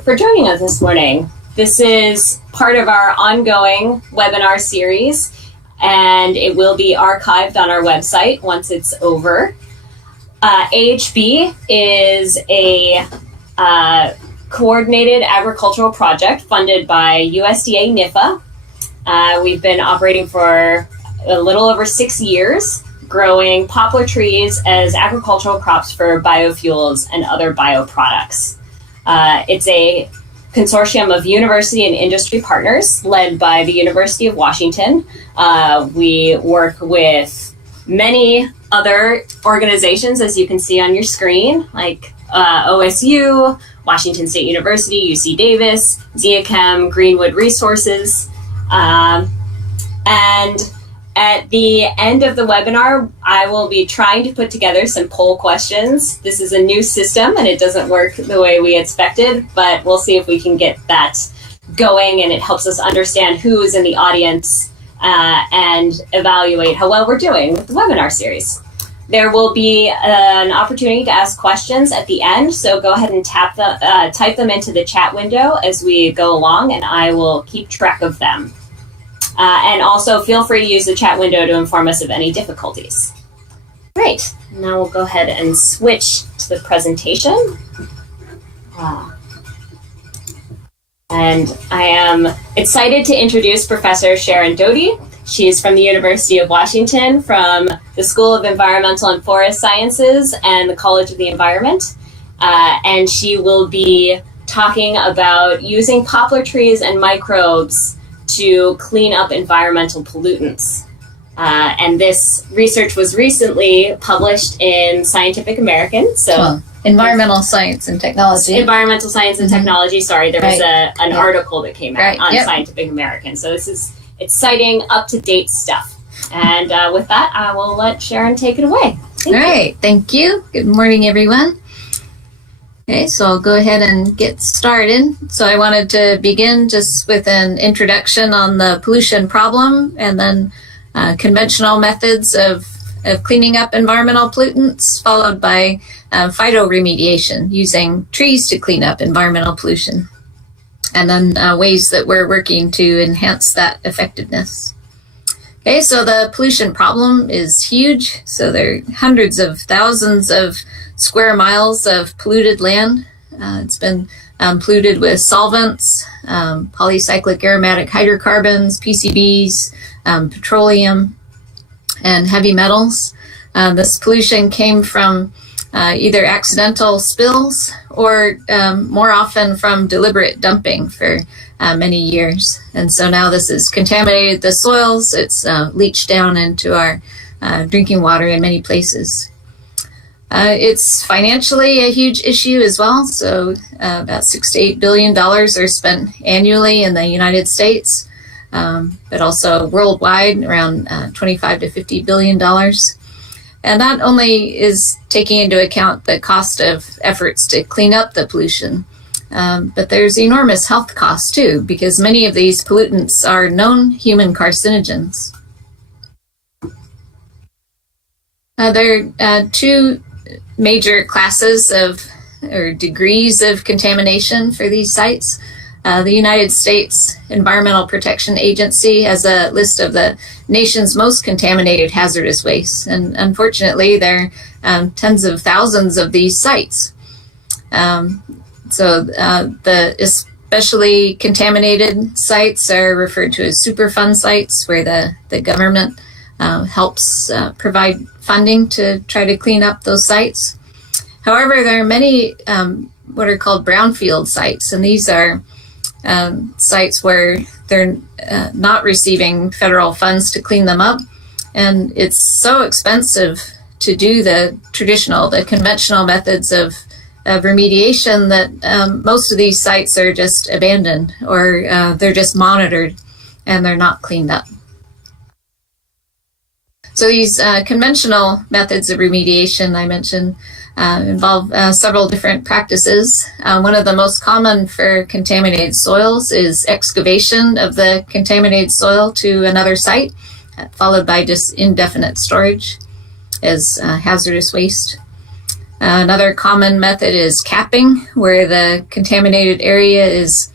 for joining us this morning. This is part of our ongoing webinar series, and it will be archived on our website once it's over. AHB is a coordinated agricultural project funded by USDA NIFA. We've been operating for a little over 6 years, growing poplar trees as agricultural crops for biofuels and other bioproducts. It's a consortium of university and industry partners led by the University of Washington. We work with many other organizations, as you can see on your screen, like OSU, Washington State University, UC Davis, Zeachem, Greenwood Resources. And at the end of the webinar, I will be trying to put together some poll questions. This is a new system and it doesn't work the way we expected, but we'll see if we can get that going, and it helps us understand who is in the audience and evaluate how well we're doing with the webinar series. There will be an opportunity to ask questions at the end, so go ahead and type them into the chat window as we go along, and I will keep track of them. And also feel free to use the chat window to inform us of any difficulties. Great, now we'll go ahead and switch to the presentation. And I am excited to introduce Professor Sharon Doty. She is from the University of Washington, from the School of Environmental and Forest Sciences and the College of the Environment. And she will be talking about using poplar trees and microbes to clean up environmental pollutants. And this research was recently published in Scientific American. Environmental Science and Technology. Environmental Science and Technology, sorry. There was an article that came out on Scientific American. So this is exciting, up-to-date stuff. And with that, I will let Sharon take it away. Thank you. Good morning, everyone. Okay, so I'll go ahead and get started. So I wanted to begin just with an introduction on the pollution problem, and then conventional methods of cleaning up environmental pollutants, followed by phytoremediation, using trees to clean up environmental pollution, and then ways that we're working to enhance that effectiveness. Okay, so the pollution problem is huge. So there are hundreds of thousands of square miles of polluted land. It's been polluted with solvents, polycyclic aromatic hydrocarbons, PCBs, petroleum, and heavy metals. This pollution came from either accidental spills or more often from deliberate dumping for many years. And so now this has contaminated the soils. It's leached down into our drinking water in many places. It's financially a huge issue as well. So about $6 to $8 billion are spent annually in the United States, but also worldwide around $25 to $50 billion. And that only is taking into account the cost of efforts to clean up the pollution. But there's enormous health costs too, because many of these pollutants are known human carcinogens. There are two major classes or degrees of contamination for these sites. The United States Environmental Protection Agency has a list of the nation's most contaminated hazardous wastes, and unfortunately there are tens of thousands of these sites. So the especially contaminated sites are referred to as Superfund sites, where the government helps provide funding to try to clean up those sites. However, there are many what are called brownfield sites, and these are sites where they're not receiving federal funds to clean them up, and it's so expensive to do the conventional methods of remediation that most of these sites are just abandoned, or they're just monitored and they're not cleaned up. So these conventional methods of remediation I mentioned involve several different practices. One of the most common for contaminated soils is excavation of the contaminated soil to another site, followed by just indefinite storage as hazardous waste. Another common method is capping, where the contaminated area is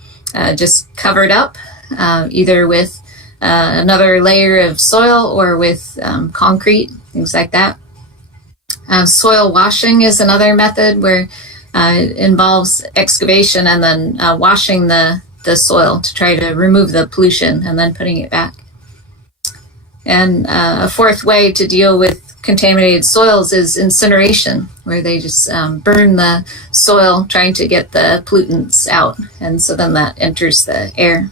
just covered up, either with another layer of soil or with concrete, things like that. Soil washing is another method where it involves excavation and then washing the soil to try to remove the pollution and then putting it back. And a fourth way to deal with contaminated soils is incineration, where they just burn the soil trying to get the pollutants out, and so then that enters the air.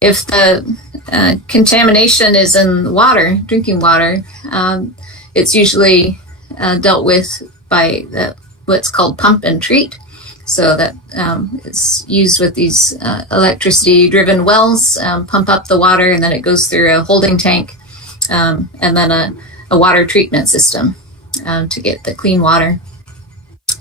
If the contamination is in water, drinking water, it's usually dealt with by what's called pump and treat. So that it's used with these electricity-driven wells, pump up the water, and then it goes through a holding tank, and then a water treatment system to get the clean water.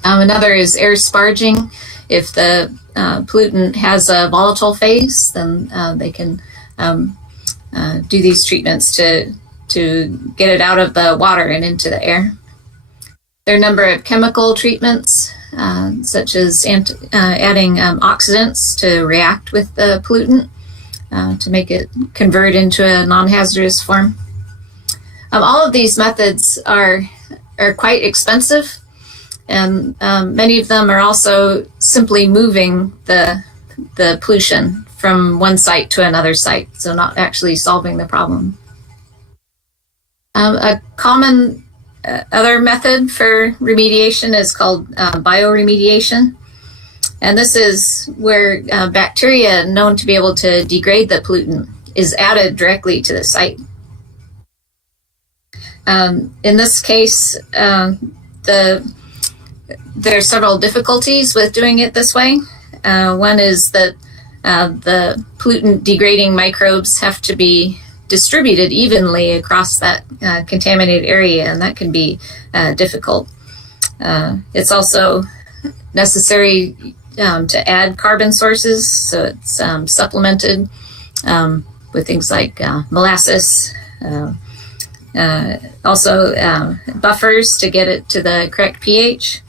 Another is air sparging. If the pollutant has a volatile phase, then they can do these treatments to get it out of the water and into the air. There are a number of chemical treatments, such as adding oxidants to react with the pollutant to make it convert into a non-hazardous form. All of these methods are quite expensive, and many of them are also simply moving the pollution from one site to another site, so not actually solving the problem. A common other method for remediation is called bioremediation, and this is where bacteria known to be able to degrade the pollutant is added directly to the site. In this case, there are several difficulties with doing it this way. One is that the pollutant degrading microbes have to be distributed evenly across that contaminated area, and that can be difficult. It's also necessary to add carbon sources, so it's supplemented with things like molasses, also buffers to get it to the correct pH,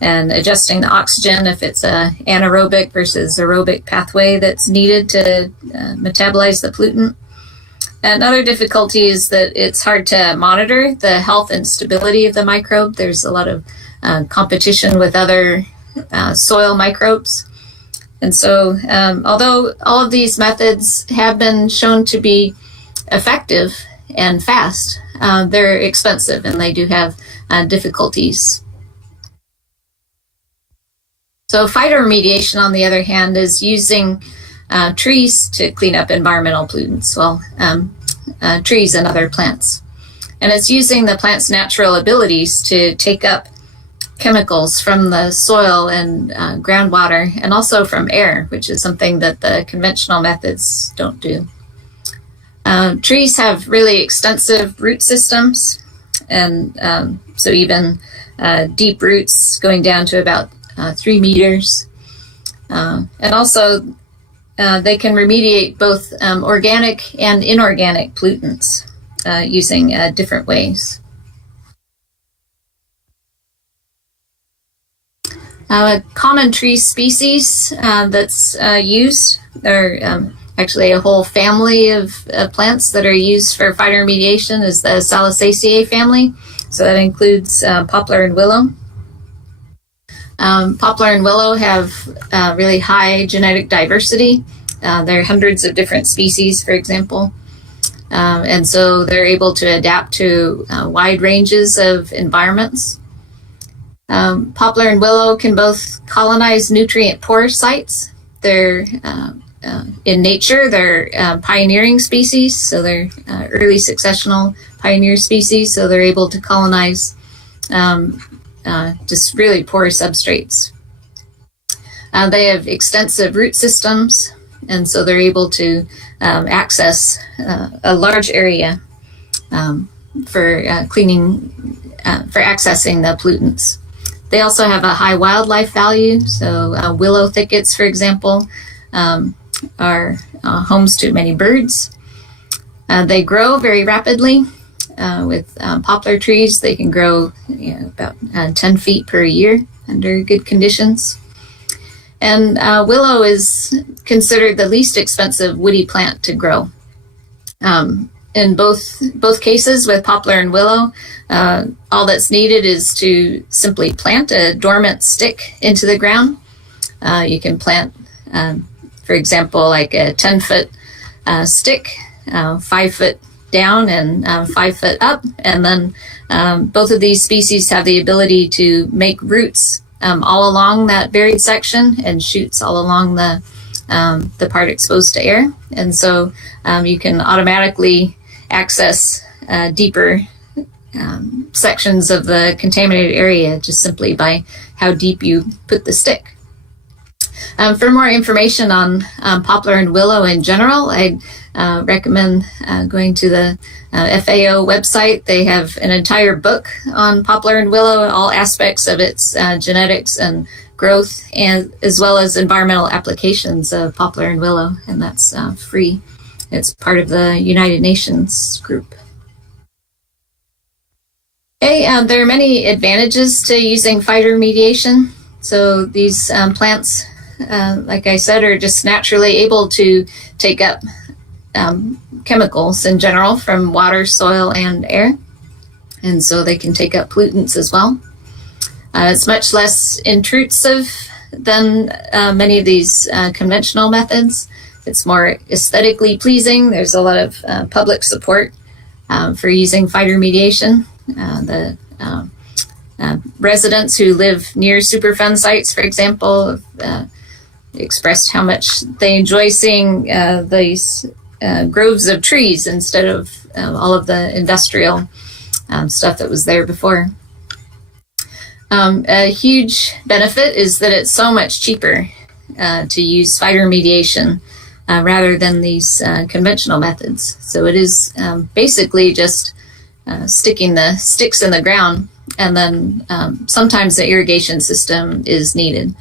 and adjusting the oxygen if it's an anaerobic versus aerobic pathway that's needed to metabolize the pollutant. Another difficulty is that it's hard to monitor the health and stability of the microbe. There's a lot of competition with other soil microbes. And so although all of these methods have been shown to be effective and fast, they're expensive and they do have difficulties. So phytoremediation, on the other hand, is using trees to clean up environmental pollutants, trees and other plants. And it's using the plant's natural abilities to take up chemicals from the soil and groundwater, and also from air, which is something that the conventional methods don't do. Trees have really extensive root systems, and so even deep roots going down to about 3 meters. And also they can remediate both organic and inorganic pollutants using different ways. A common tree species that's used, there are actually a whole family of plants that are used for phytoremediation, is the Salicaceae family. So that includes poplar and willow. Poplar and willow have really high genetic diversity. There are hundreds of different species, for example. And so they're able to adapt to wide ranges of environments. Poplar and willow can both colonize nutrient-poor sites. They're in nature, they're pioneering species, so they're early successional pioneer species, so they're able to colonize just really poor substrates. They have extensive root systems, and so they're able to access a large area for accessing the pollutants. They also have a high wildlife value, so willow thickets, for example, are homes to many birds. They grow very rapidly. with poplar trees. They can grow about 10 feet per year under good conditions. And willow is considered the least expensive woody plant to grow. In both cases with poplar and willow, all that's needed is to simply plant a dormant stick into the ground. You can plant, for example, like a 10-foot stick, 5 foot down and 5 foot up. And then both of these species have the ability to make roots all along that buried section and shoots all along the part exposed to air. And so you can automatically access deeper sections of the contaminated area just simply by how deep you put the stick. For more information on poplar and willow in general, I'd recommend going to the FAO website. They have an entire book on poplar and willow, all aspects of its genetics and growth, and as well as environmental applications of poplar and willow, and that's free. It's part of the United Nations group. Okay, there are many advantages to using phytoremediation. So these plants, like I said, are just naturally able to take up chemicals in general from water, soil, and air. And so they can take up pollutants as well. It's much less intrusive than many of these conventional methods. It's more aesthetically pleasing. There's a lot of public support for using phytoremediation. The residents who live near Superfund sites, for example, expressed how much they enjoy seeing these groves of trees instead of all of the industrial stuff that was there before. A huge benefit is that it's so much cheaper to use phytoremediation rather than these conventional methods. So it is basically just sticking the sticks in the ground, and then sometimes the irrigation system is needed,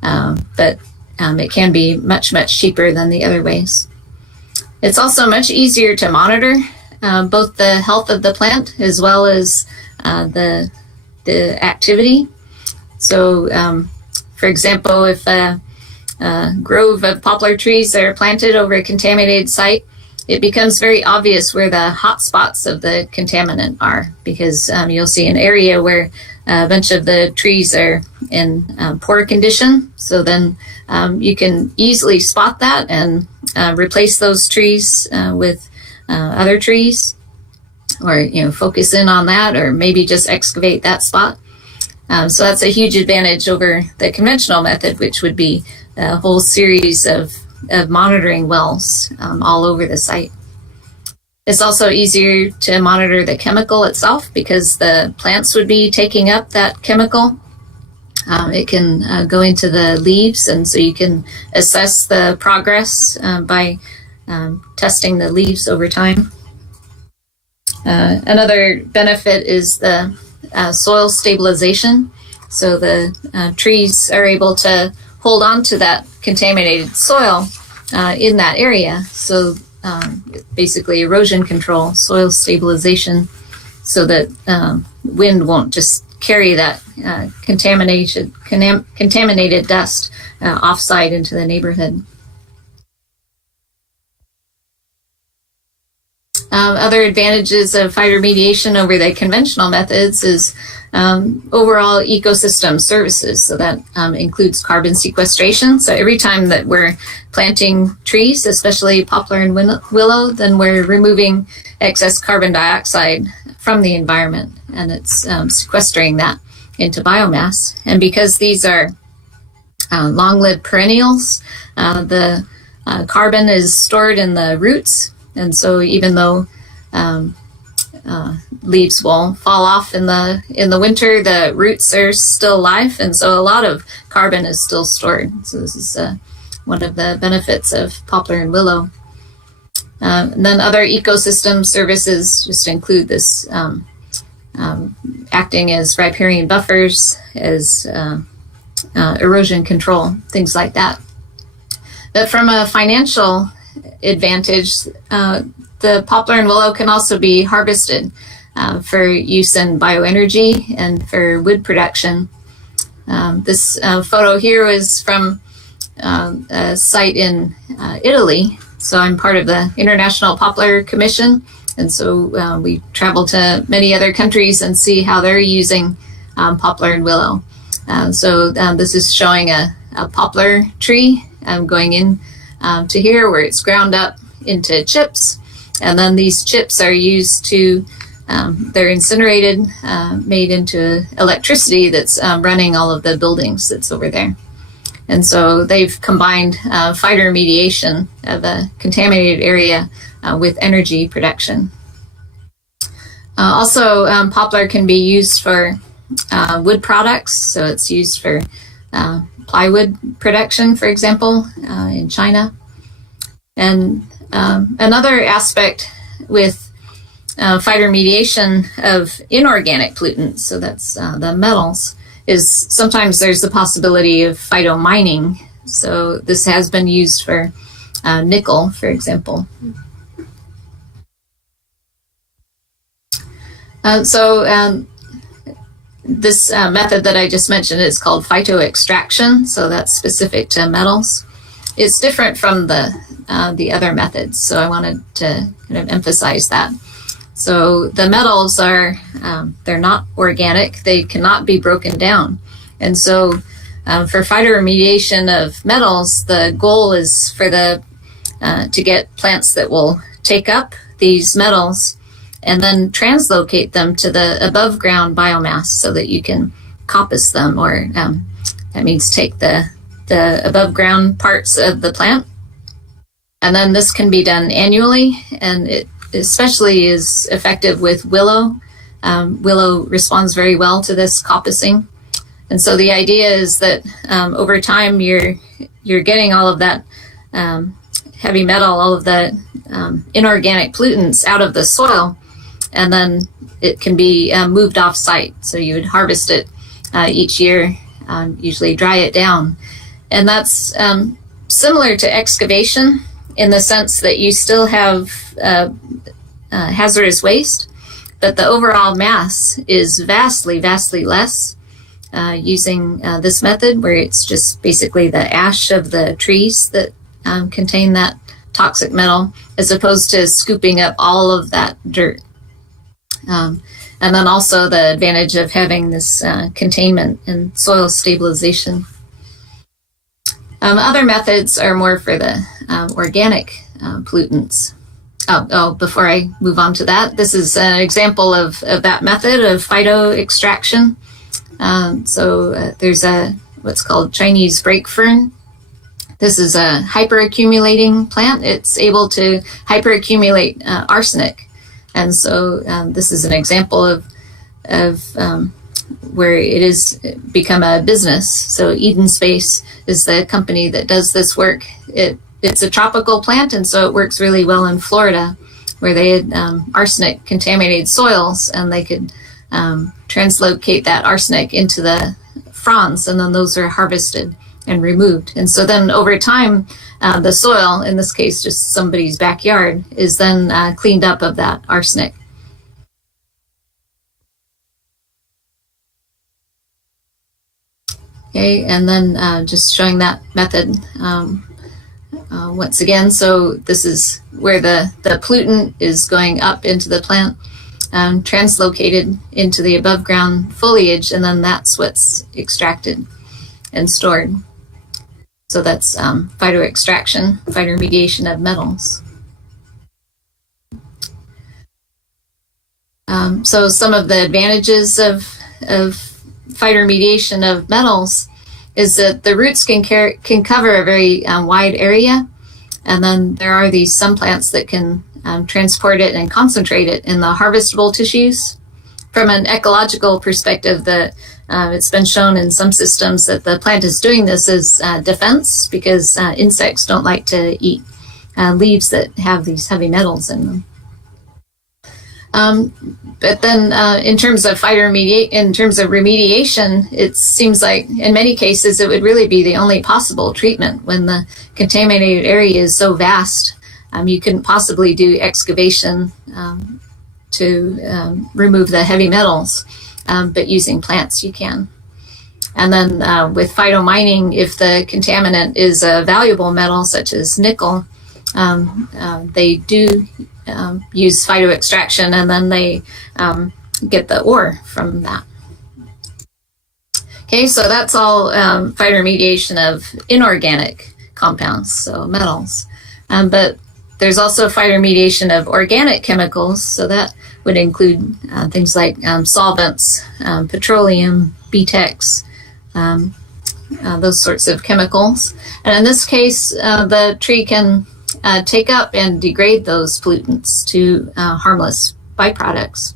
but it can be much, much cheaper than the other ways. It's also much easier to monitor both the health of the plant as well as the activity. So, for example, if a grove of poplar trees are planted over a contaminated site, it becomes very obvious where the hot spots of the contaminant are, because you'll see an area where a bunch of the trees are in poor condition. So then you can easily spot that and replace those trees with other trees, or focus in on that, or maybe just excavate that spot. So that's a huge advantage over the conventional method, which would be a whole series of monitoring wells all over the site. It's also easier to monitor the chemical itself because the plants would be taking up that chemical. It can go into the leaves, and so you can assess the progress by testing the leaves over time. Another benefit is the soil stabilization. So the trees are able to hold on to that contaminated soil in that area. So basically erosion control, soil stabilization, so that wind won't just carry that contaminated dust offsite into the neighborhood. Other advantages of phytoremediation over the conventional methods is overall ecosystem services. So that includes carbon sequestration. So every time that we're planting trees, especially poplar and willow, then we're removing excess carbon dioxide from the environment, and it's sequestering that into biomass. And because these are long-lived perennials, the carbon is stored in the roots. And so even though leaves will fall off in the winter, the roots are still alive, and so a lot of carbon is still stored. So this is one of the benefits of poplar and willow. And then other ecosystem services just include this acting as riparian buffers, as erosion control, things like that. But from a financial advantage, the poplar and willow can also be harvested for use in bioenergy and for wood production. This photo here was from a site in Italy. So I'm part of the International Poplar Commission, and so we travel to many other countries and see how they're using poplar and willow. So this is showing a poplar tree going in to here where it's ground up into chips, and then these chips are used to they're incinerated, made into electricity that's running all of the buildings that's over there. And so they've combined phytoremediation of a contaminated area with energy production. Also, poplar can be used for wood products. So it's used for plywood production, for example, in China. And another aspect with phytoremediation of inorganic pollutants, so that's the metals, is sometimes there's the possibility of phytomining. So this has been used for nickel, for example. This method that I just mentioned is called phytoextraction, so that's specific to metals. It's different from the other methods, so I wanted to kind of emphasize that. So the metals are, they're not organic, they cannot be broken down. And so for phytoremediation of metals, the goal is for to get plants that will take up these metals and then translocate them to the above ground biomass so that you can coppice them, or that means take the above ground parts of the plant. And then this can be done annually, and it especially is effective with willow. Willow responds very well to this coppicing. And so the idea is that over time you're getting all of that heavy metal, all of the inorganic pollutants out of the soil, and then it can be moved off site. So you would harvest it each year, usually dry it down. And that's similar to excavation in the sense that you still have hazardous waste, but the overall mass is vastly, vastly less using this method, where it's just basically the ash of the trees that contain that toxic metal, as opposed to scooping up all of that dirt. And then also the advantage of having this containment and soil stabilization. Other methods are more for the organic pollutants. Before I move on to that, this is an example of that method of phytoextraction. There's what's called Chinese brake fern. This is a hyperaccumulating plant. It's able to hyperaccumulate arsenic. And so this is an example of where it has become a business. So Eden Space is the company that does this work. It's a tropical plant, and so it works really well in Florida, where they had arsenic contaminated soils, and they could translocate that arsenic into the fronds, and then those are harvested and removed. And so then over time, the soil, in this case just somebody's backyard, is then cleaned up of that arsenic. Okay, and then just showing that method once again. So this is where the pollutant is going up into the plant, translocated into the above ground foliage, and then that's what's extracted and stored. So that's phytoextraction, phytoremediation of metals. So some of the advantages of phytoremediation of metals is that the roots can cover a very wide area, and then there are some plants that can transport it and concentrate it in the harvestable tissues. From an ecological perspective, it's been shown in some systems that the plant is doing this as defense, because insects don't like to eat leaves that have these heavy metals in them. But then in terms of remediation, it seems like in many cases it would really be the only possible treatment when the contaminated area is so vast. You couldn't possibly do excavation remove the heavy metals, but using plants you can. And then with phytomining, if the contaminant is a valuable metal such as nickel, they do use phytoextraction, and then they get the ore from that. Okay, so that's all phytoremediation of inorganic compounds, so metals. But there's also phytoremediation of organic chemicals, so that would include things like solvents, petroleum, BTEX, those sorts of chemicals. And in this case, the tree can take up and degrade those pollutants to harmless byproducts.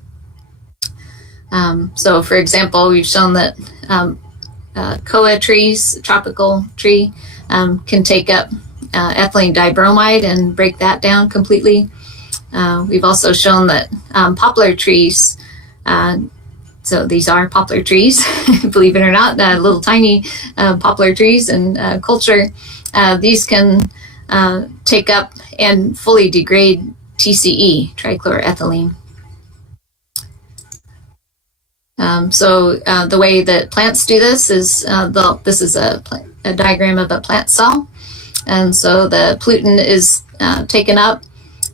So for example, we've shown that koa trees, tropical tree, can take up ethylene dibromide and break that down completely. We've also shown that poplar trees, so these are poplar trees, believe it or not, little tiny poplar trees in culture. These can take up and fully degrade TCE, trichloroethylene. So the way that plants do this is, this is a diagram of a plant cell. And so the pollutant is taken up,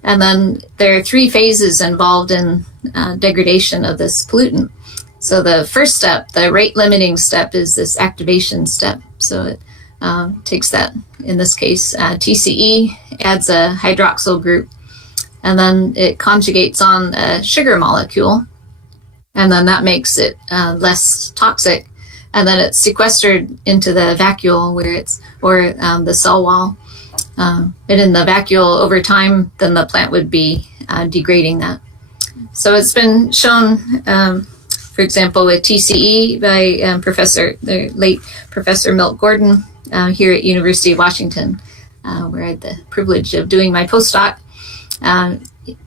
and then there are three phases involved in degradation of this pollutant. So the first step, the rate limiting step, is this activation step. So it takes that, in this case, TCE, adds a hydroxyl group, and then it conjugates on a sugar molecule, and then that makes it less toxic. And then it's sequestered into the vacuole or the cell wall. And in the vacuole, over time, then the plant would be degrading that. So it's been shown, for example, with TCE by the late Professor Milt Gordon here at University of Washington, where I had the privilege of doing my postdoc.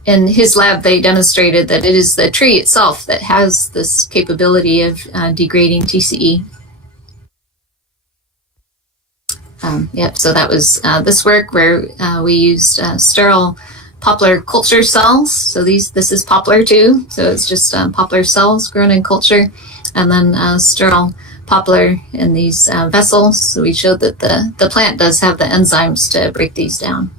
In his lab, they demonstrated that it is the tree itself that has this capability of degrading TCE. So that was this work where we used sterile poplar culture cells. So this is poplar too. So it's just poplar cells grown in culture, and then sterile poplar in these vessels. So we showed that the plant does have the enzymes to break these down.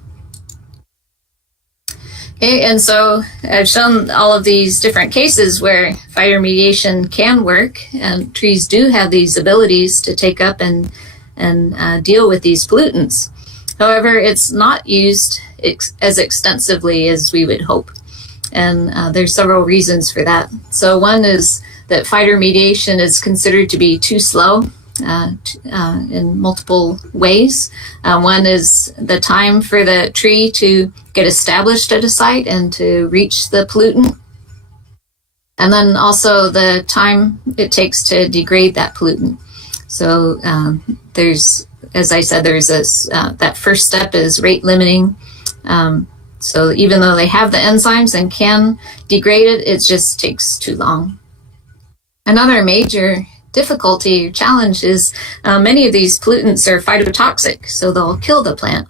Okay, and so I've shown all of these different cases where phytoremediation can work, and trees do have these abilities to take up and deal with these pollutants. However, it's not used as extensively as we would hope, and there's several reasons for that. So one is that phytoremediation is considered to be too slow in multiple ways. One is the time for the tree to get established at a site and to reach the pollutant. And then also the time it takes to degrade that pollutant. So there's, as I said, there's this, that first step is rate limiting. So even though they have the enzymes and can degrade it, it just takes too long. Another major difficulty or challenge is many of these pollutants are phytotoxic, so they'll kill the plant.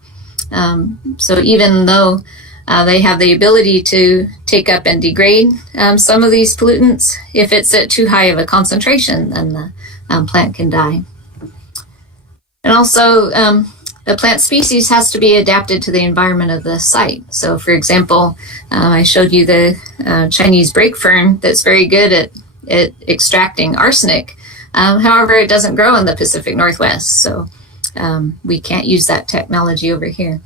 So even though they have the ability to take up and degrade some of these pollutants, if it's at too high of a concentration, then the plant can die. And also, the plant species has to be adapted to the environment of the site. So for example, I showed you the Chinese brake fern that's very good at extracting arsenic. However, it doesn't grow in the Pacific Northwest, so we can't use that technology over here.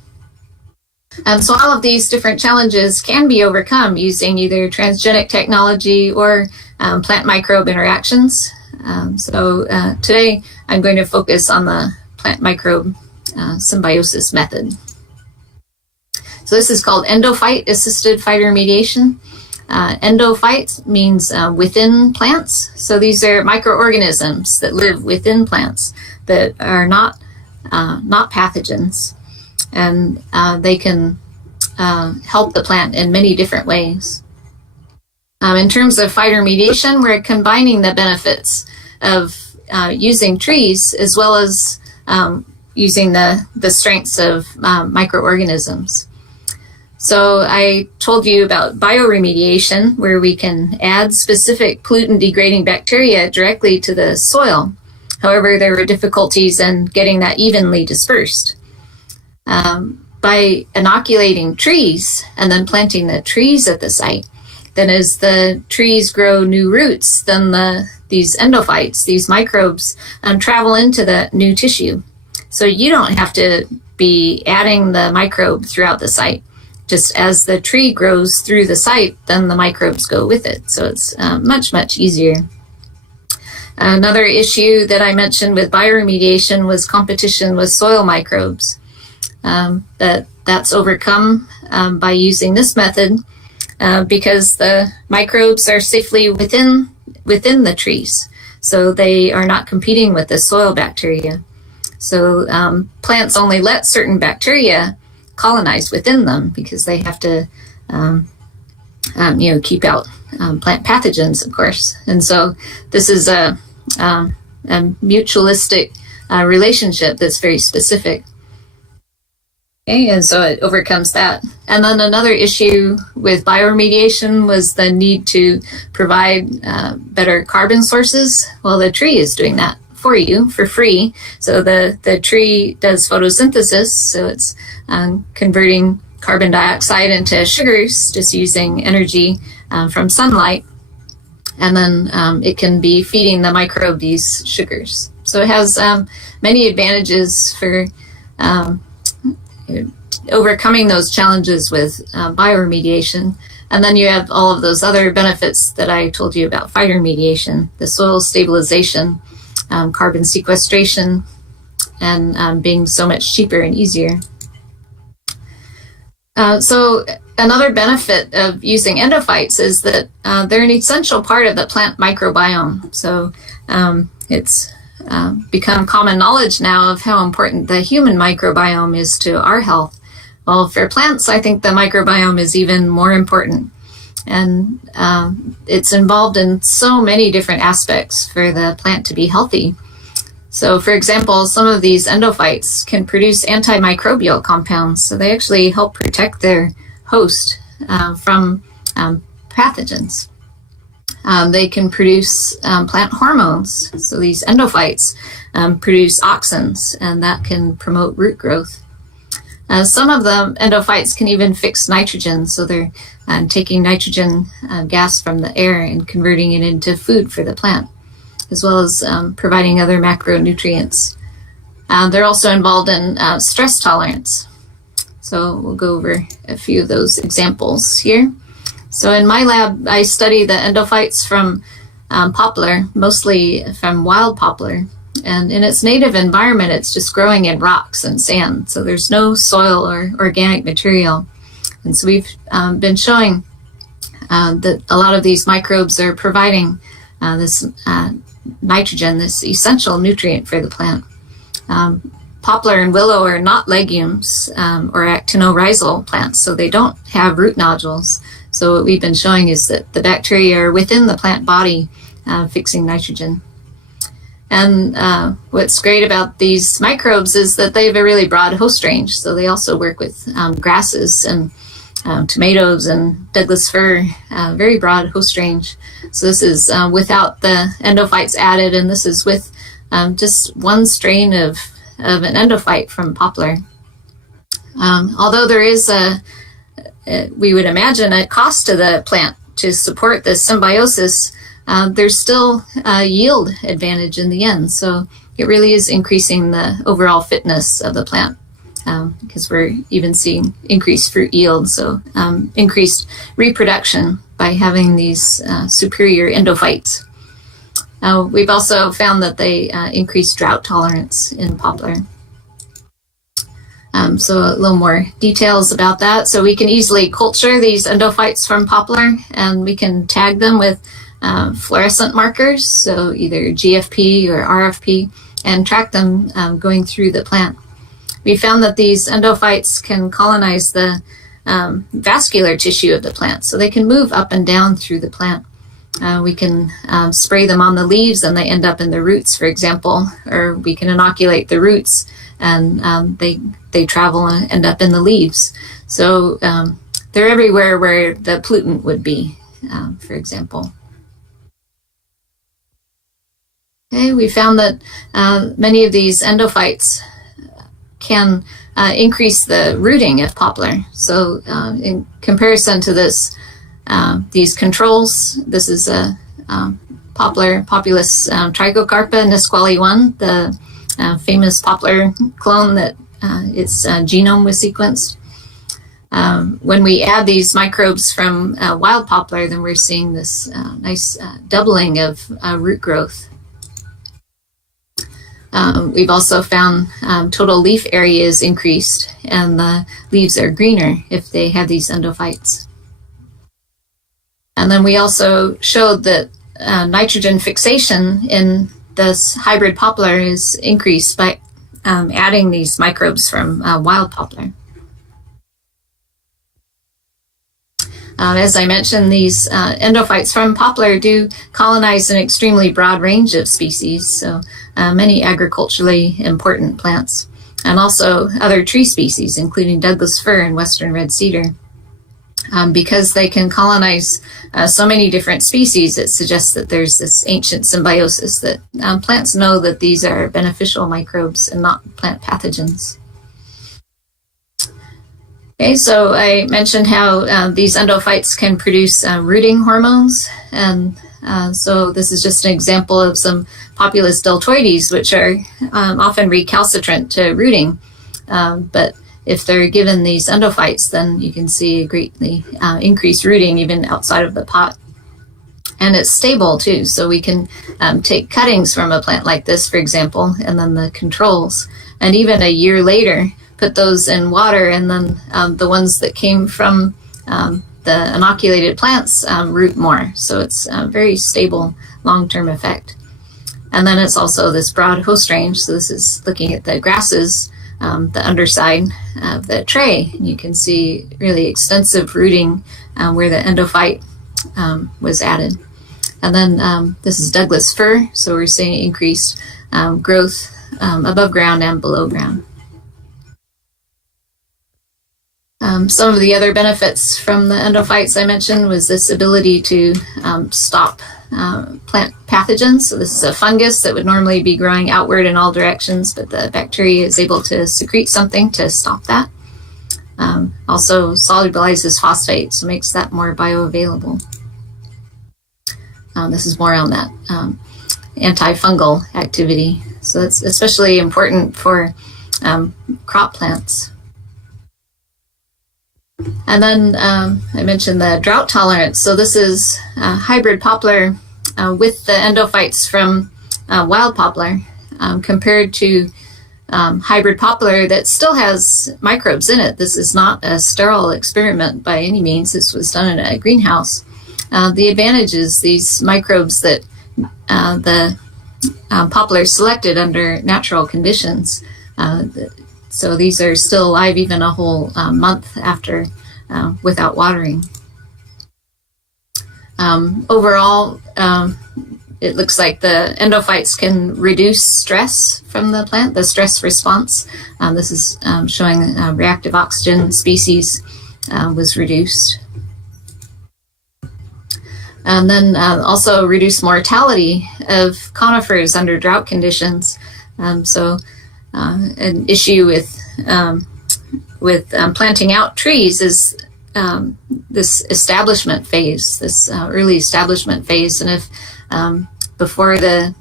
So all of these different challenges can be overcome using either transgenic technology or plant-microbe interactions. So today I'm going to focus on the plant-microbe symbiosis method. So this is called Endophyte-assisted phytoremediation. Endophyte means within plants. So these are microorganisms that live within plants that are not pathogens, and they can help the plant in many different ways. In terms of phytoremediation, we're combining the benefits of using trees as well as using the strengths of microorganisms. So I told you about bioremediation, where we can add specific pollutant-degrading bacteria directly to the soil. However, there were difficulties in getting that evenly dispersed. By inoculating trees and then planting the trees at the site, then as the trees grow new roots, then these endophytes, these microbes, travel into the new tissue. So you don't have to be adding the microbe throughout the site. Just as the tree grows through the site, then the microbes go with it. So it's much, much easier. Another issue that I mentioned with bioremediation was competition with soil microbes. That's overcome by using this method because the microbes are safely within the trees. So they are not competing with the soil bacteria. So plants only let certain bacteria colonize within them because they have to, keep out plant pathogens, of course. And so this is a mutualistic relationship that's very specific. Okay, and so it overcomes that. And then another issue with bioremediation was the need to provide better carbon sources. Well, the tree is doing that for you for free. So the tree does photosynthesis, so it's converting carbon dioxide into sugars, just using energy from sunlight. And then it can be feeding the microbe these sugars. So it has many advantages for overcoming those challenges with bioremediation. And then you have all of those other benefits that I told you about phytoremediation, the soil stabilization, carbon sequestration, and being so much cheaper and easier. So another benefit of using endophytes is that they're an essential part of the plant microbiome. So it's become common knowledge now of how important the human microbiome is to our health. Well, for plants, I think the microbiome is even more important. And it's involved in so many different aspects for the plant to be healthy. So, for example, some of these endophytes can produce antimicrobial compounds. So they actually help protect their host from pathogens. They can produce plant hormones. So these endophytes produce auxins, and that can promote root growth. Some of the endophytes can even fix nitrogen. So they're taking nitrogen gas from the air and converting it into food for the plant, as well as providing other macronutrients. They're also involved in stress tolerance. So we'll go over a few of those examples here. So in my lab, I study the endophytes from poplar, mostly from wild poplar. And in its native environment, it's just growing in rocks and sand. So there's no soil or organic material. And so we've been showing that a lot of these microbes are providing this nitrogen, this essential nutrient for the plant. Poplar and willow are not legumes or actinorhizal plants, so they don't have root nodules. So what we've been showing is that the bacteria are within the plant body fixing nitrogen. And what's great about these microbes is that they have a really broad host range. So they also work with grasses and tomatoes and Douglas fir, very broad host range. So this is without the endophytes added, and this is with just one strain of an endophyte from poplar. Although there is we would imagine a cost to the plant to support this symbiosis, there's still a yield advantage in the end. So it really is increasing the overall fitness of the plant because we're even seeing increased fruit yield. So increased reproduction by having these superior endophytes. We've also found that they increase drought tolerance in poplar. So a little more details about that. So we can easily culture these endophytes from poplar, and we can tag them with fluorescent markers, so either GFP or RFP, and track them going through the plant. We found that these endophytes can colonize the vascular tissue of the plant, so they can move up and down through the plant. We can spray them on the leaves and they end up in the roots, for example, or we can inoculate the roots and they travel and end up in the leaves. So they're everywhere where the pollutant would be, for example. Okay, we found that many of these endophytes can increase the rooting of poplar. So in comparison to this, these controls, this is a poplar Populus trichocarpa Nisqually 1, the famous poplar clone that its genome was sequenced. When we add these microbes from wild poplar, then we're seeing this nice doubling of root growth. We've also found total leaf area is increased, and the leaves are greener if they have these endophytes. And then we also showed that nitrogen fixation in this hybrid poplar is increased by adding these microbes from wild poplar. As I mentioned, these endophytes from poplar do colonize an extremely broad range of species, so many agriculturally important plants, and also other tree species, including Douglas fir and western red cedar. Because they can colonize so many different species, it suggests that there's this ancient symbiosis that plants know that these are beneficial microbes and not plant pathogens. Okay, so I mentioned how these endophytes can produce rooting hormones, and so this is just an example of some Populus deltoides, which are often recalcitrant to rooting, but if they're given these endophytes, then you can see greatly increased rooting even outside of the pot. And it's stable too, so we can take cuttings from a plant like this, for example, and then the controls, and even a year later, put those in water, and then the ones that came from the inoculated plants root more. So it's a very stable long-term effect. And then it's also this broad host range. So this is looking at the grasses, the underside of the tray. And you can see really extensive rooting where the endophyte was added. And then this is Douglas fir. So we're seeing increased growth above ground and below ground. Some of the other benefits from the endophytes I mentioned was this ability to stop plant pathogens. So this is a fungus that would normally be growing outward in all directions, but the bacteria is able to secrete something to stop that. Also solubilizes phosphate, so makes that more bioavailable. This is more on that antifungal activity. So that's especially important for crop plants. And then I mentioned the drought tolerance. So this is hybrid poplar with the endophytes from wild poplar compared to hybrid poplar that still has microbes in it. This is not a sterile experiment by any means. This was done in a greenhouse. The advantage is these microbes that the poplar selected under natural conditions. So these are still alive even a whole month after without watering. Overall, it looks like the endophytes can reduce stress from the plant, the stress response. This is showing reactive oxygen species was reduced. And then also reduce mortality of conifers under drought conditions. So an issue with planting out trees is this establishment phase, this early establishment phase. And if before the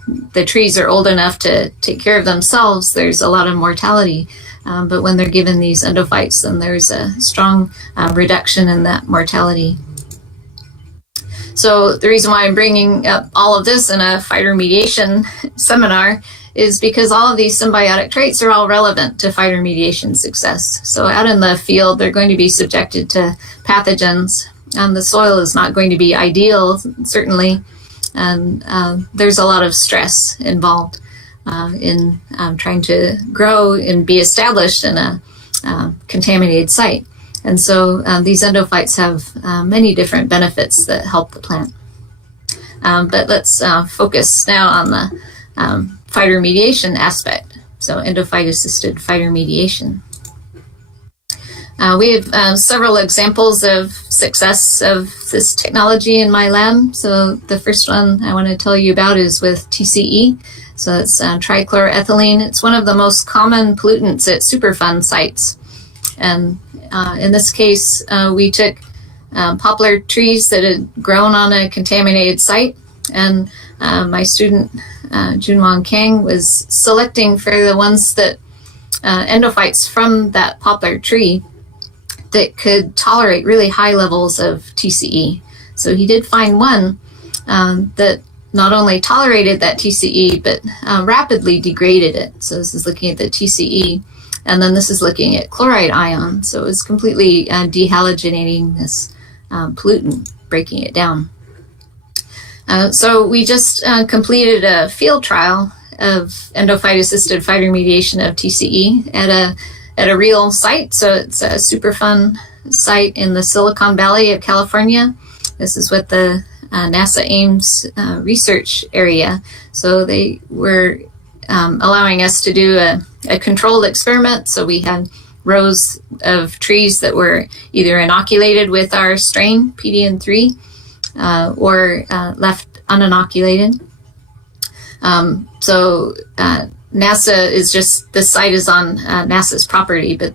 trees are old enough to take care of themselves, there's a lot of mortality. But when they're given these endophytes, then there's a strong reduction in that mortality. So the reason why I'm bringing up all of this in a phytoremediation seminar is because all of these symbiotic traits are all relevant to phytoremediation success. So out in the field, they're going to be subjected to pathogens, and the soil is not going to be ideal, certainly, and there's a lot of stress involved in trying to grow and be established in a contaminated site. And so these endophytes have many different benefits that help the plant. But let's focus now on the phytoremediation aspect, so endophyte-assisted phytoremediation. We have several examples of success of this technology in my lab. So the first one I want to tell you about is with TCE. So it's trichloroethylene. It's one of the most common pollutants at Superfund sites. And in this case, we took poplar trees that had grown on a contaminated site, and my student Junwon Kang was selecting for the ones that endophytes from that poplar tree that could tolerate really high levels of TCE. So he did find one that not only tolerated that TCE, but rapidly degraded it. So this is looking at the TCE, and then this is looking at chloride ion. So it was completely dehalogenating this pollutant, breaking it down. So we just completed a field trial of endophyte-assisted phytoremediation of TCE at a real site. So it's a Superfund site in the Silicon Valley of California. This is what the NASA Ames research area. So they were allowing us to do a controlled experiment. So we had rows of trees that were either inoculated with our strain, PDN3, or left uninoculated. So NASA is just, the site is on NASA's property, but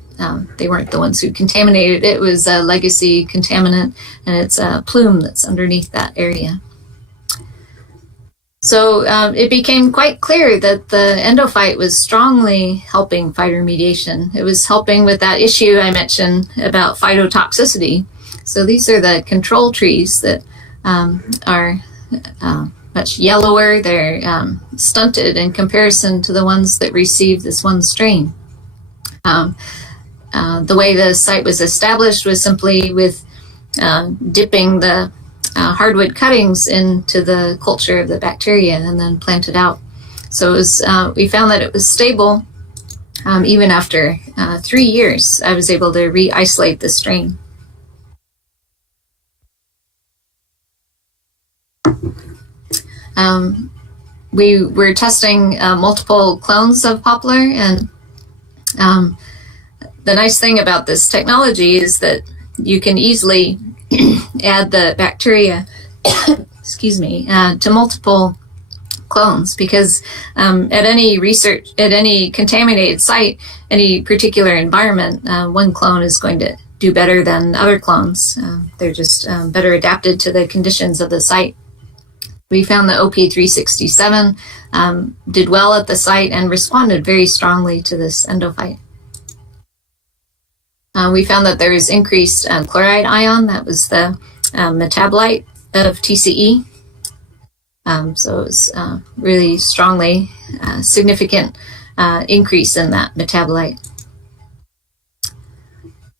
they weren't the ones who contaminated it. It was a legacy contaminant, and it's a plume that's underneath that area. So it became quite clear that the endophyte was strongly helping phytoremediation. It was helping with that issue I mentioned about phytotoxicity. So these are the control trees that are much yellower. They're stunted in comparison to the ones that received this one strain. The way the site was established was simply with dipping the hardwood cuttings into the culture of the bacteria and then planted out. So it was, we found that it was stable even after 3 years. I was able to re-isolate the strain. We were testing multiple clones of poplar, and the nice thing about this technology is that you can easily add the bacteria excuse me, to multiple clones, because at any contaminated site, any particular environment, one clone is going to do better than other clones. They're just better adapted to the conditions of the site. We found that OP367 did well at the site and responded very strongly to this endophyte. We found that there was increased chloride ion. That was the metabolite of TCE. So it was really strongly significant increase in that metabolite.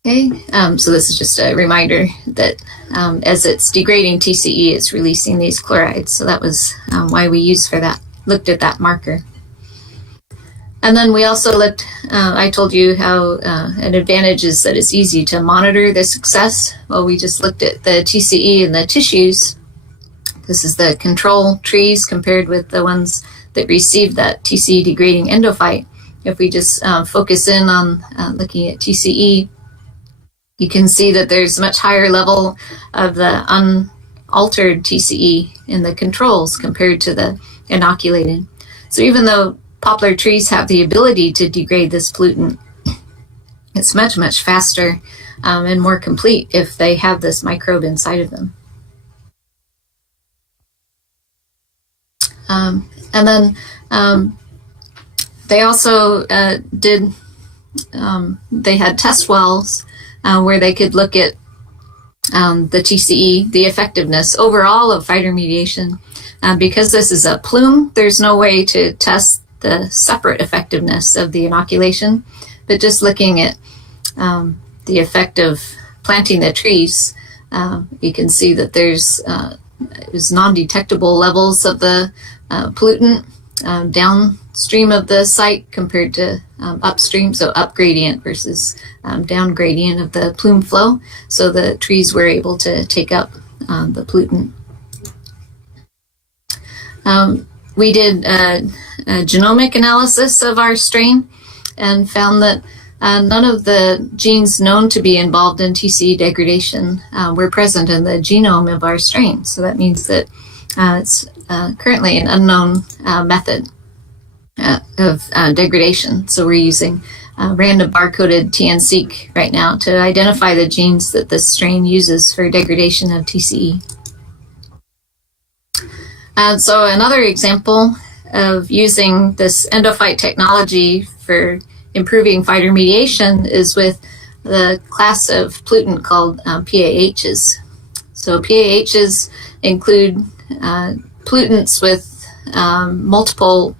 Okay, so this is just a reminder that as it's degrading TCE, it's releasing these chlorides. So that was why we looked at that marker. And then we also looked, I told you how an advantage is that it's easy to monitor the success. Well, we just looked at the TCE in the tissues. This is the control trees compared with the ones that received that TCE-degrading endophyte. If we just focus in on looking at TCE, you can see that there's a much higher level of the unaltered TCE in the controls compared to the inoculated. So even though poplar trees have the ability to degrade this pollutant, it's much, much faster and more complete if they have this microbe inside of them. And then they also they had test wells where they could look at the TCE, the effectiveness overall of phytoremediation. Because this is a plume, there's no way to test the separate effectiveness of the inoculation, but just looking at the effect of planting the trees, you can see that there's non-detectable levels of the pollutant downstream of the site compared to upstream, so up gradient versus down gradient of the plume flow. So the trees were able to take up the pollutant. We did a genomic analysis of our strain and found that none of the genes known to be involved in TCE degradation were present in the genome of our strain. So that means that it's currently an unknown method of degradation. So we're using random barcoded TN-seq right now to identify the genes that this strain uses for degradation of TCE. So another example of using this endophyte technology for improving phytoremediation is with the class of pollutant called PAHs. So PAHs include pollutants with multiple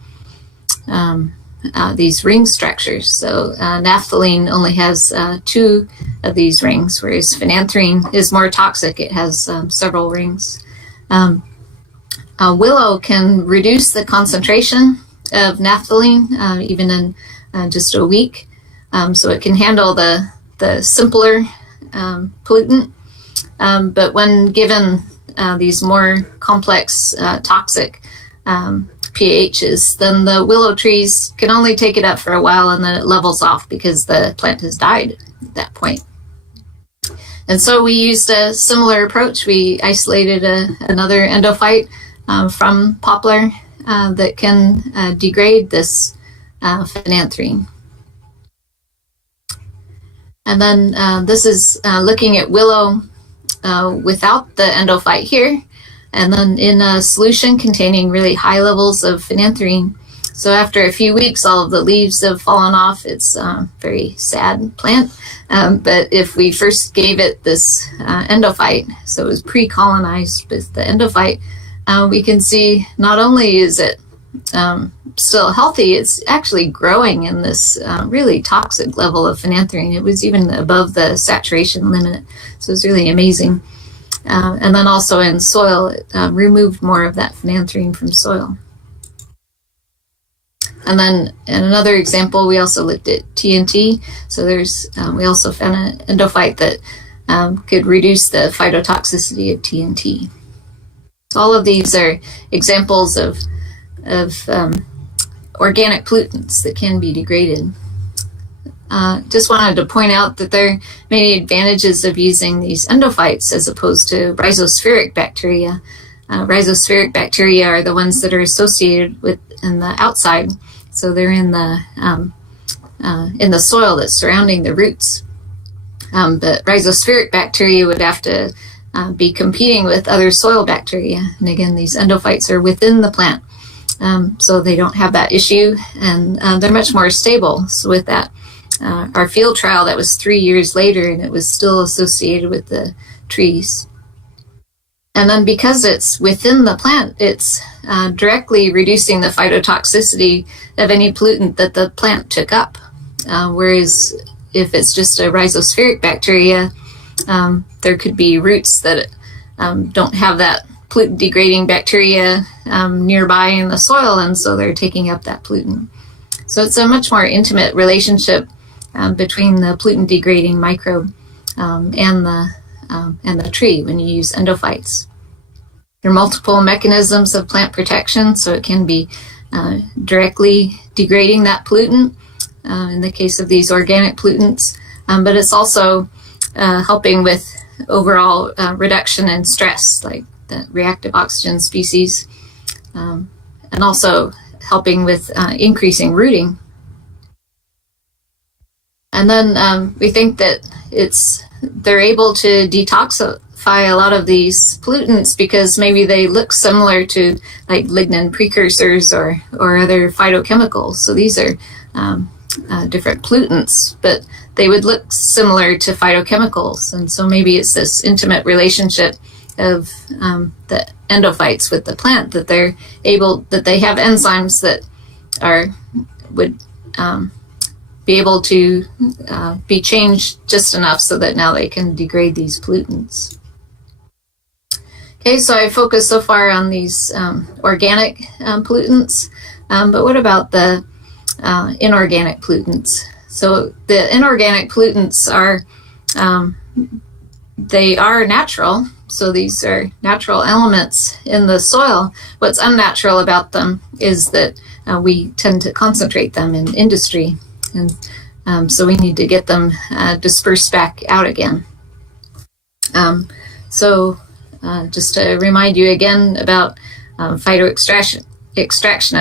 these ring structures. So naphthalene only has 2 of these rings, whereas phenanthrene is more toxic. It has several rings. Willow can reduce the concentration of naphthalene even in just a week. So it can handle the simpler pollutant. But when given these more complex toxic PAHs, then the willow trees can only take it up for a while and then it levels off because the plant has died at that point. And so we used a similar approach. We isolated another endophyte from poplar that can degrade this phenanthrene. And then this is looking at willow without the endophyte here, and then in a solution containing really high levels of phenanthrene. So after a few weeks, all of the leaves have fallen off. It's a very sad plant. But if we first gave it this endophyte, so it was pre-colonized with the endophyte, we can see not only is it still healthy, it's actually growing in this really toxic level of phenanthrene. It was even above the saturation limit. So it's really amazing. And then also in soil, it removed more of that phenanthrene from soil. And then in another example, we also looked at TNT. So we also found an endophyte that could reduce the phytotoxicity of TNT. So all of these are examples of organic pollutants that can be degraded. Just wanted to point out that there are many advantages of using these endophytes as opposed to rhizospheric bacteria. Rhizospheric bacteria are the ones that are associated with in the outside, so they're in the soil that's surrounding the roots. But rhizospheric bacteria would have to be competing with other soil bacteria, and again, these endophytes are within the plant, so they don't have that issue, and they're much more stable. So with that, our field trial, that was 3 years later, and it was still associated with the trees. And then because it's within the plant, it's directly reducing the phytotoxicity of any pollutant that the plant took up. Whereas if it's just a rhizospheric bacteria, there could be roots that don't have that pollutant degrading bacteria nearby in the soil, and so they're taking up that pollutant. So it's a much more intimate relationship between the pollutant degrading microbe and the tree when you use endophytes. There are multiple mechanisms of plant protection, so it can be directly degrading that pollutant in the case of these organic pollutants, but it's also helping with overall reduction in stress, like the reactive oxygen species, and also helping with increasing rooting. And then we think that they're able to detoxify a lot of these pollutants because maybe they look similar to like lignin precursors or other phytochemicals. So these are different pollutants, but they would look similar to phytochemicals. And so maybe it's this intimate relationship of the endophytes with the plant that they have enzymes that would be able to be changed just enough so that now they can degrade these pollutants. Okay, so I focused so far on these organic pollutants, but what about the inorganic pollutants? So the inorganic pollutants they are natural. So these are natural elements in the soil. What's unnatural about them is that we tend to concentrate them in industry. And So we need to get them dispersed back out again. Just to remind you again about phytoextraction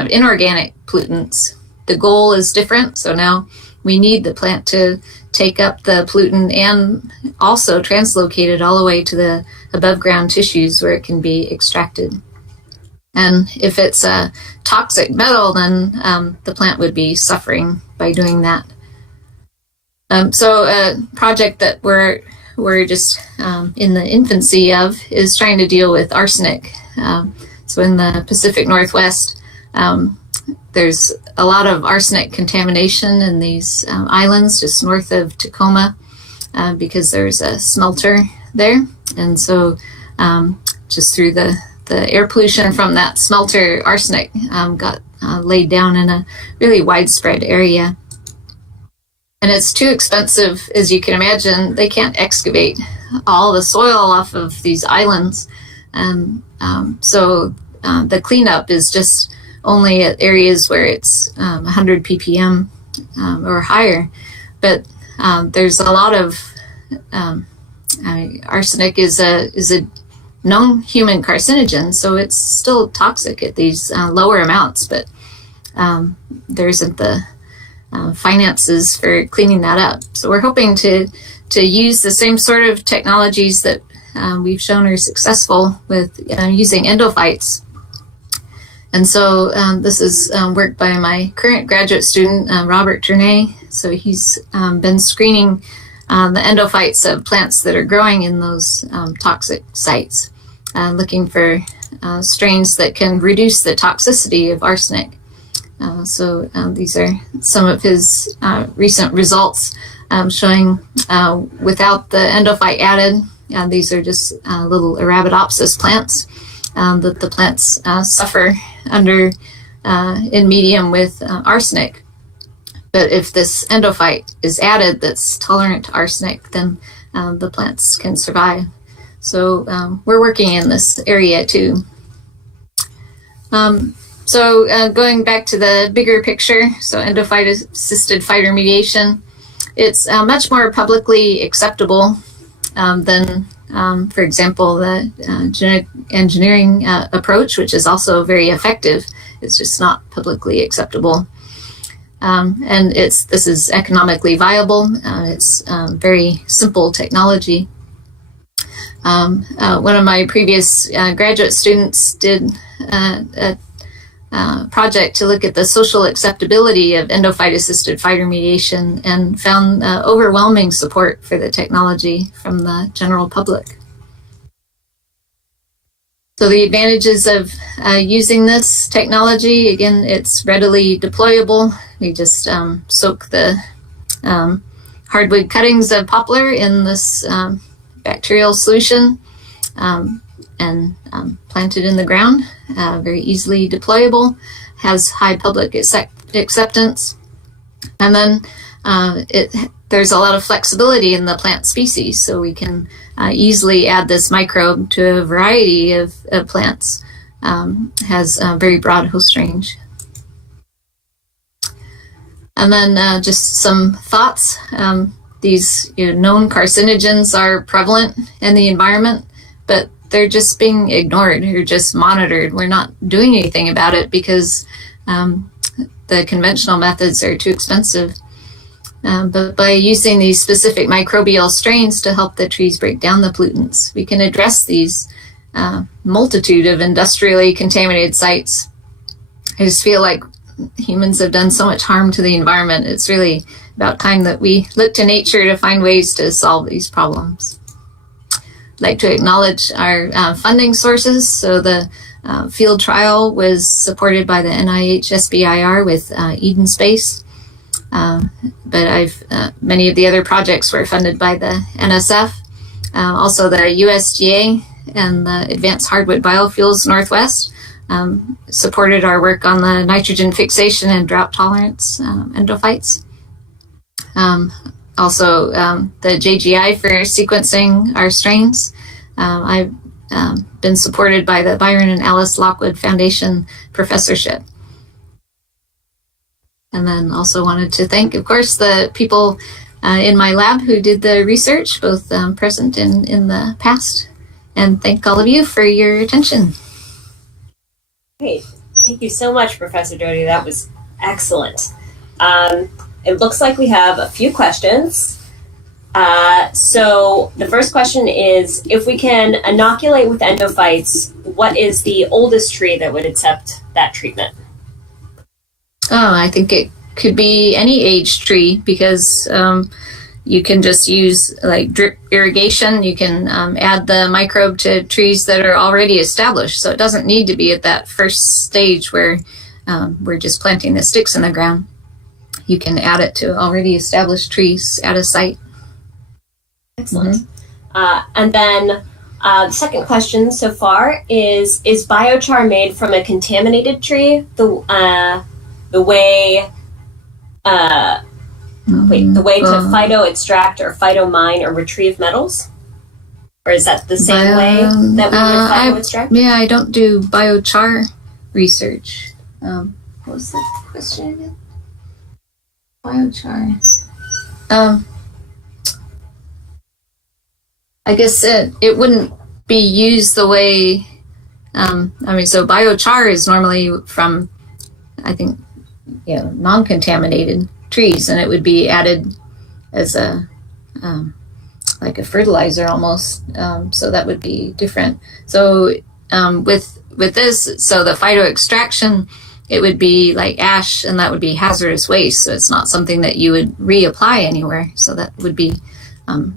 of inorganic pollutants. The goal is different, so now we need the plant to take up the pollutant and also translocate it all the way to the above ground tissues where it can be extracted. And if it's a toxic metal, then the plant would be suffering by doing that. So a project that we're just in the infancy of is trying to deal with arsenic. So in the Pacific Northwest, there's a lot of arsenic contamination in these islands just north of Tacoma because there's a smelter there. And so just through the air pollution from that smelter, arsenic got laid down in a really widespread area. And it's too expensive, as you can imagine. They can't excavate all the soil off of these islands. So the cleanup is just only at areas where it's 100 ppm or higher. But there's a lot of arsenic is a known human carcinogen, so it's still toxic at these lower amounts, but there isn't the finances for cleaning that up. So we're hoping to use the same sort of technologies that we've shown are successful with using endophytes. And so this is work by my current graduate student, Robert Ternay. So he's been screening the endophytes of plants that are growing in those toxic sites, looking for strains that can reduce the toxicity of arsenic. So these are some of his recent results showing without the endophyte added, these are just little Arabidopsis plants that the plants suffer under in medium with arsenic. But if this endophyte is added that's tolerant to arsenic, then the plants can survive. So we're working in this area too. So going back to the bigger picture, so Endophyte-assisted phytoremediation, it's much more publicly acceptable than, for example, the genetic engineering approach, which is also very effective. It's just not publicly acceptable. And this is economically viable. It's very simple technology. One of my previous graduate students did a project to look at the social acceptability of endophyte-assisted phytoremediation and found overwhelming support for the technology from the general public. So the advantages of using this technology, again, it's readily deployable. We just soak the hardwood cuttings of poplar in this bacterial solution and plant it in the ground. Very easily deployable, has high public acceptance, and then there's a lot of flexibility in the plant species, so we can easily add this microbe to a variety of plants. Has a very broad host range. And then just some thoughts. These known carcinogens are prevalent in the environment, but they're just being ignored or just monitored. We're not doing anything about it because the conventional methods are too expensive. But by using these specific microbial strains to help the trees break down the pollutants, we can address these multitude of industrially contaminated sites. I just feel like humans have done so much harm to the environment. It's really about time that we look to nature to find ways to solve these problems. I'd like to acknowledge our funding sources. So the field trial was supported by the NIH SBIR with Eden Space. But many of the other projects were funded by the NSF, also the USDA and the Advanced Hardwood Biofuels Northwest supported our work on the nitrogen fixation and drought tolerance endophytes. Also, the JGI for sequencing our strains. I've been supported by the Byron and Alice Lockwood Foundation professorship. And then also wanted to thank, of course, the people in my lab who did the research, both present and in the past. And thank all of you for your attention. Great. Thank you so much, Professor Doty. That was excellent. It looks like we have a few questions. So the first question is, if we can inoculate with endophytes, what is the oldest tree that would accept that treatment? Oh, I think it could be any age tree, because you can just use like drip irrigation. You can add the microbe to trees that are already established. So it doesn't need to be at that first stage where we're just planting the sticks in the ground. You can add it to already established trees at a site. Excellent. And then the second question so far is biochar made from a contaminated tree the way to phytoextract or phytomine or retrieve metals? Or is that the same way that we would phytoextract? I don't do biochar research. What was the question again? Biochar. I guess it wouldn't be used the way, so biochar is normally from, I think, non-contaminated trees, and it would be added as a like a fertilizer almost. So that would be different. So with this, so the phytoextraction, it would be like ash, and that would be hazardous waste. So it's not something that you would reapply anywhere. So that would be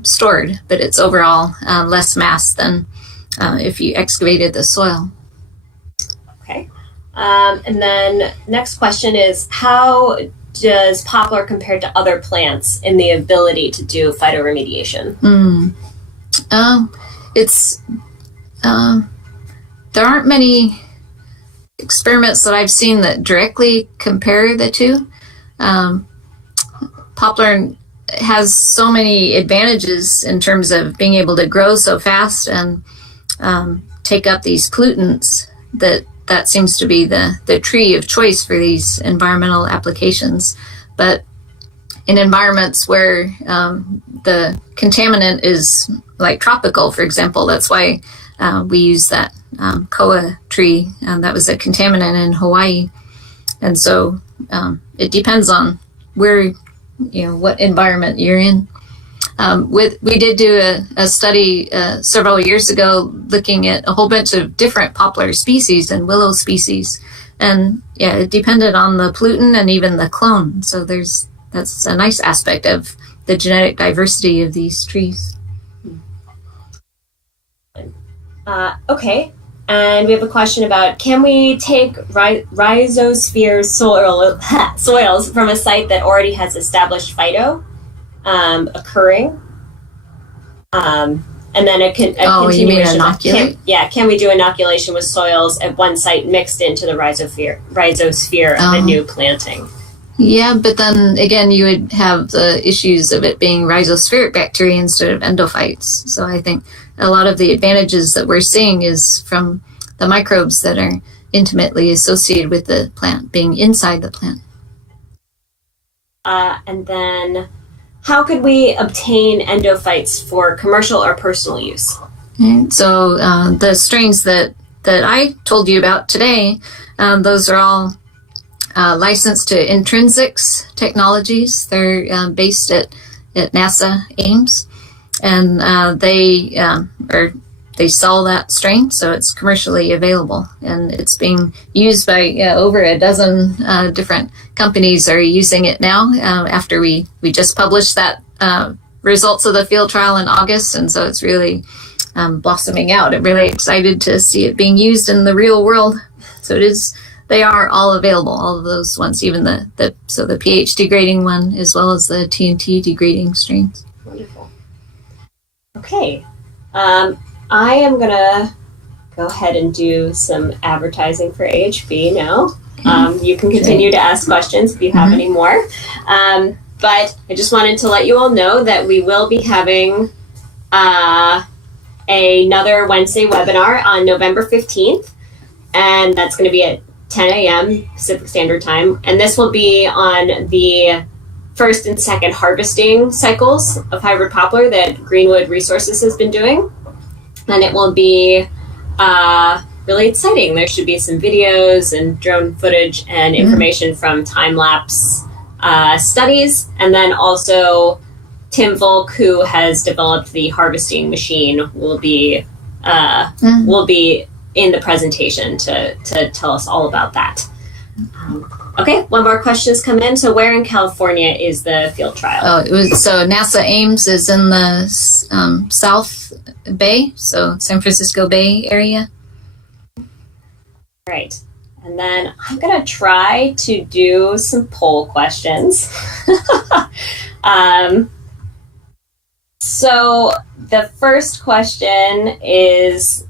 stored, but it's overall less mass than if you excavated the soil. Okay. And then next question is, how does poplar compare to other plants in the ability to do phytoremediation? There aren't many experiments that I've seen that directly compare the two. Poplar has so many advantages in terms of being able to grow so fast and take up these pollutants that seems to be the tree of choice for these environmental applications. But in environments where the contaminant is like tropical, for example, that's why we use that koa tree. That was a contaminant in Hawaii. And so it depends on where, what environment you're in. We did do a study several years ago looking at a whole bunch of different poplar species and willow species. And it depended on the pollutant and even the clone. So that's a nice aspect of the genetic diversity of these trees. Okay. And we have a question about, can we take rhizosphere soils from a site that already has established phyto occurring? And then a continuation. You mean inoculate? Can we do inoculation with soils at one site mixed into the rhizosphere of a new planting? Yeah, but then again, you would have the issues of it being rhizospheric bacteria instead of endophytes. So I think a lot of the advantages that we're seeing is from the microbes that are intimately associated with the plant, being inside the plant. And then, how could we obtain endophytes for commercial or personal use? Okay, so the strains that I told you about today, those are all licensed to Intrinsics Technologies. They're based at NASA Ames, and they sell that strain, so it's commercially available, and it's being used by over a dozen different companies are using it now. After we just published that results of the field trial in August, and so it's really blossoming out. I'm really excited to see it being used in the real world. So it is. They are all available, all of those ones, even the pH degrading one as well as the TNT degrading strains. Wonderful. Okay. I am going to go ahead and do some advertising for AHB now. You can continue to ask questions if you have any more. But I just wanted to let you all know that we will be having another Wednesday webinar on November 15th. And that's going to be at 10 a.m. Pacific Standard Time. And this will be on the first and second harvesting cycles of hybrid poplar that Greenwood Resources has been doing. And it will be really exciting. There should be some videos and drone footage and information from time-lapse studies. And then also Tim Volk, who has developed the harvesting machine, will be in the presentation to tell us all about that. Okay, one more question has come in. So where in California is the field trial? So NASA Ames is in the South Bay, so San Francisco Bay area. Right. And then I'm going to try to do some poll questions. So the first question is,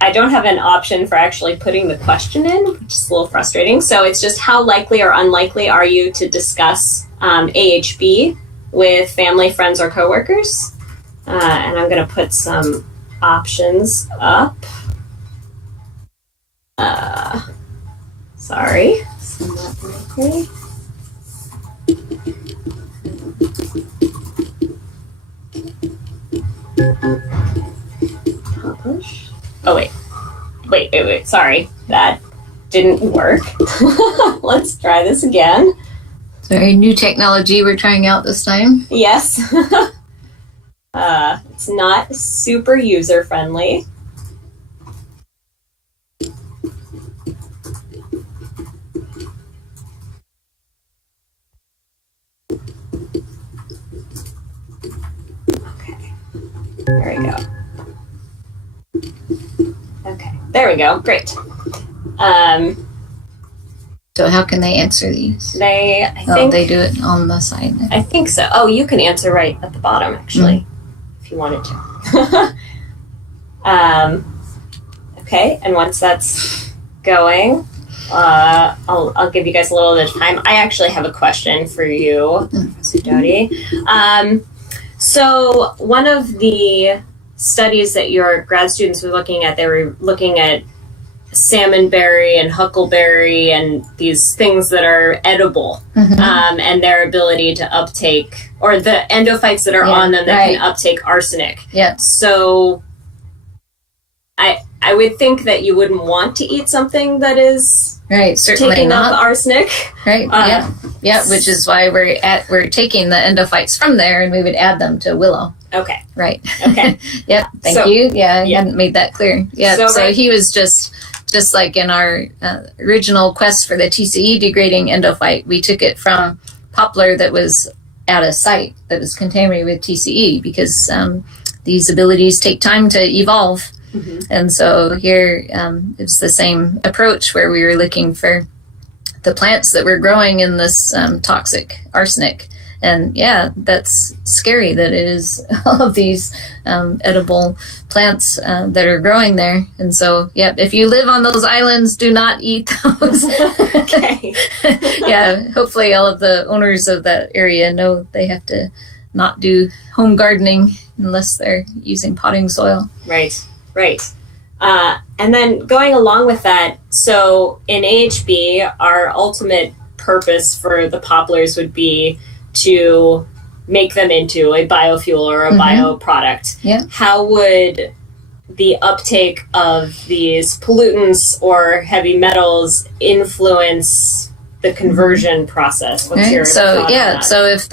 I don't have an option for actually putting the question in, which is a little frustrating. So it's just, how likely or unlikely are you to discuss AHB with family, friends, or coworkers? And I'm going to put some options up. Sorry. So not likely. Publish. Oh, wait. Sorry. That didn't work. Let's try this again. Sorry, new technology we're trying out this time. Yes. It's not super user-friendly. Okay. There we go. Okay, there we go. Great. So how can they answer these? I think they do it on the side. I think so. Oh, you can answer right at the bottom, actually, if you wanted to. Okay, and once that's going, I'll give you guys a little bit of time. I actually have a question for you, Professor Doty. So one of the studies that your grad students were looking at, they were looking at salmonberry and huckleberry and these things that are edible, and their ability to uptake, or the endophytes that are on them that can uptake arsenic. Yeah. So I would think that you wouldn't want to eat something that is certainly taking not. up arsenic. Yeah, which is why we're taking the endophytes from there, and we would add them to willow. Okay. Right. Okay. Yep. Thank you. Yeah, I hadn't made that clear. Yeah. So he was just like in our original quest for the TCE-degrading endophyte, we took it from poplar that was at a site that was contaminated with TCE, because these abilities take time to evolve. And so here it's the same approach, where we were looking for the plants that were growing in this toxic arsenic. And yeah, that's scary that it is all of these edible plants that are growing there. And so, yeah, if you live on those islands, do not eat those. Okay. Yeah, hopefully all of the owners of that area know they have to not do home gardening unless they're using potting soil. Right. And then going along with that, so in AHB, our ultimate purpose for the poplars would be to make them into a biofuel or a bioproduct. Yeah. How would the uptake of these pollutants or heavy metals influence the conversion process? What's your thought on that? So if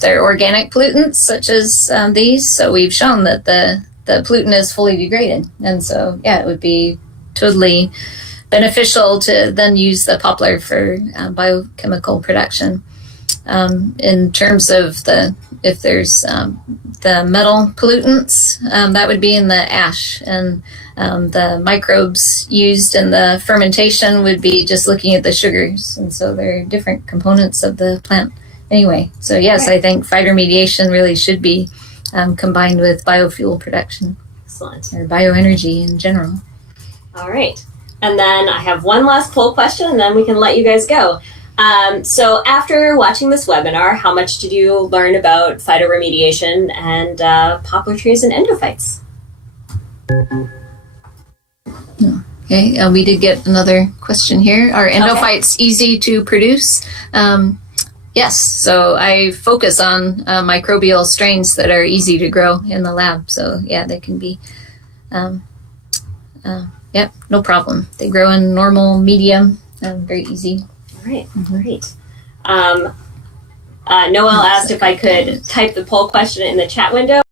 they're organic pollutants such as these, so we've shown that the pollutant is fully degraded, and so it would be totally beneficial to then use the poplar for biochemical production. In terms of if there's the metal pollutants, that would be in the ash, and the microbes used in the fermentation would be just looking at the sugars, and so they're different components of the plant anyway. So yes, I think phytoremediation really should be combined with biofuel production. Excellent. Or bioenergy in general. All right. And then I have one last poll question, and then we can let you guys go. So after watching this webinar, how much did you learn about phytoremediation and poplar trees and endophytes? Okay, we did get another question here. Are endophytes easy to produce? Yes, so I focus on microbial strains that are easy to grow in the lab. So yeah, they can be, yep, no problem. They grow in normal medium, very easy. All right, great. Noelle asked if I could type the poll question in the chat window.